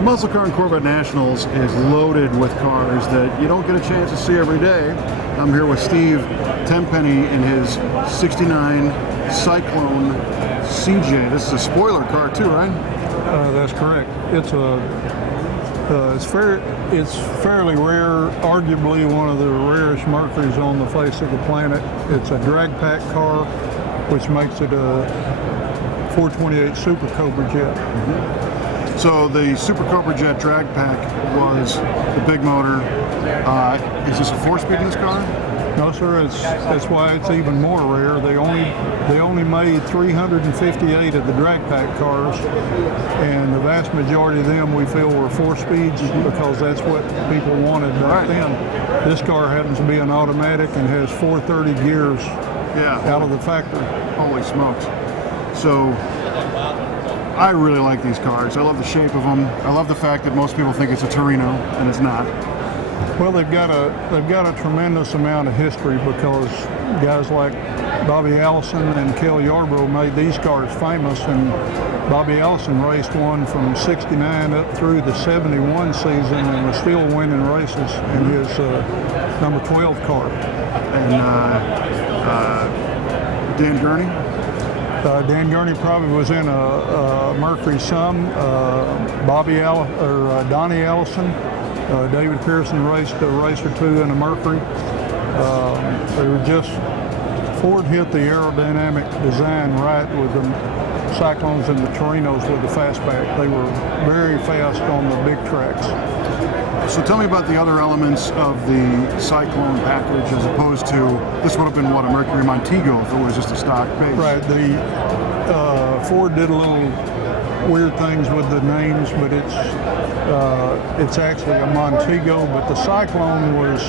The Muscle Car and Corvette Nationals is loaded with cars that you don't get a chance to see every day. I'm here with Steve Tenpenny in his 69 Cyclone CJ. This is a spoiler car too, right? That's correct. It's fairly rare, arguably one of the rarest Mercurys on the face of the planet. It's a drag pack car, which makes it a 428 Super Cobra jet. Mm-hmm. So the Super Cobra jet drag pack was the big motor. Is this a 4-speed in this car? No, sir. That's why it's even more rare. They only made 358 of the drag pack cars, and the vast majority of them we feel were 4 speeds because that's what people wanted back then. This car happens to be an automatic and has 430 gears out of the factory. Holy smokes. So I really like these cars. I love the shape of them. I love the fact that most people think it's a Torino, and it's not. Well, they've got a tremendous amount of history because guys like Bobby Allison and Kel Yarbrough made these cars famous, and Bobby Allison raced one from '69 up through the '71 season and was still winning races in his number 12 car. And Dan Gurney? Dan Gurney probably was in a Mercury some. Donnie Allison. David Pearson raced a race or two in a Mercury. They were just, Ford hit the aerodynamic design right with the Cyclones and the Torinos with the fastback. They were very fast on the big tracks. So tell me about the other elements of the Cyclone package as opposed to, this would have been what, a Mercury Montego if it was just a stock base. Right, Ford did a little weird things with the names, but it's actually a Montego, but the Cyclone was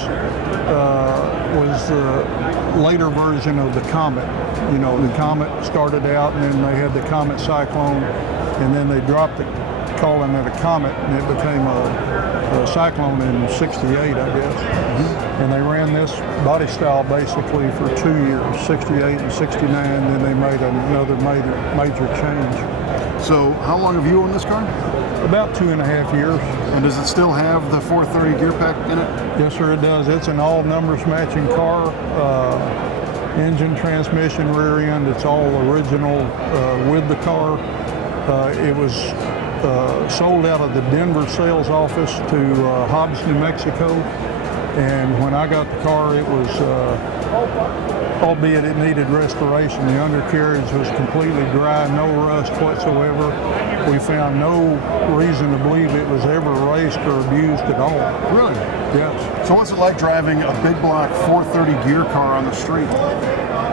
the later version of the Comet. You know, the Comet started out and then they had the Comet Cyclone, and then they dropped it, calling it a Comet, and it became a Cyclone in '68, I guess. Mm-hmm. And they ran this body style basically for 2 years, '68 and '69, then they made another major change. So how long have you owned this car? About 2.5 years. And does it still have the 430 gear pack in it? Yes, sir, it does. It's an all numbers matching car. Engine, transmission, rear end, it's all original with the car. It was sold out of the Denver sales office to Hobbs, New Mexico. And when I got the car, it was, albeit it needed restoration, the undercarriage was completely dry, no rust whatsoever. We found no reason to believe it was ever raced or abused at all. Really? Yes. So what's it like driving a big block 430 gear car on the street?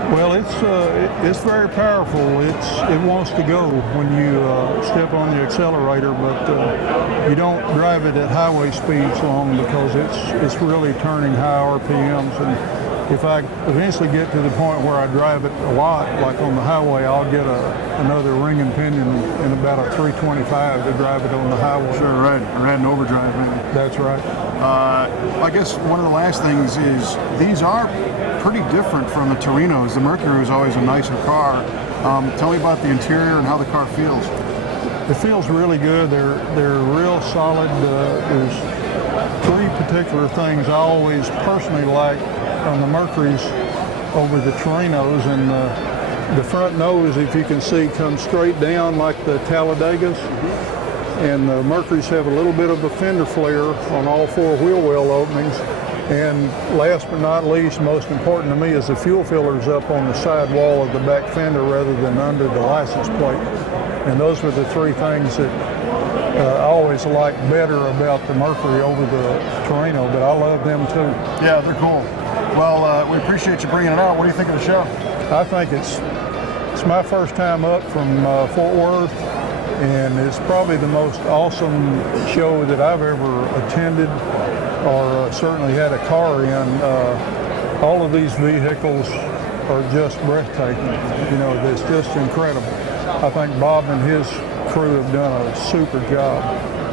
Well, it's very powerful. It wants to go when you step on the accelerator, but you don't drive it at highway speeds long because it's really turning high RPMs. And if I eventually get to the point where I drive it a lot, like on the highway, I'll get another ring and pinion in about a 325 to drive it on the highway. Sure, right. Or add an overdrive, maybe. That's right. I guess one of the last things is these are pretty different from the Torinos. The Mercury was always a nicer car. Tell me about the interior and how the car feels. It feels really good. They're real solid. There's 3 particular things I always personally like on the Mercuries over the Torinos, and the front nose, if you can see, comes straight down like the Talladegas. And the Mercuries have a little bit of a fender flare on all 4 wheel well openings. And last but not least, most important to me, is the fuel fillers up on the side wall of the back fender rather than under the license plate. And those were the 3 things that I always liked better about the Mercury over the Torino, but I love them too. Yeah, they're cool. Well, we appreciate you bringing it out. What do you think of the show? I think it's my first time up from Fort Worth, and it's probably the most awesome show that I've ever attended or certainly had a car in. All of these vehicles are just breathtaking. You know, it's just incredible. I think Bob and his crew have done a super job,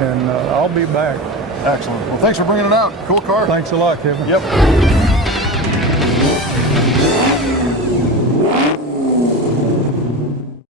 and I'll be back. Excellent. Well, thanks for bringing it out. Cool car. Thanks a lot, Kevin. Yep.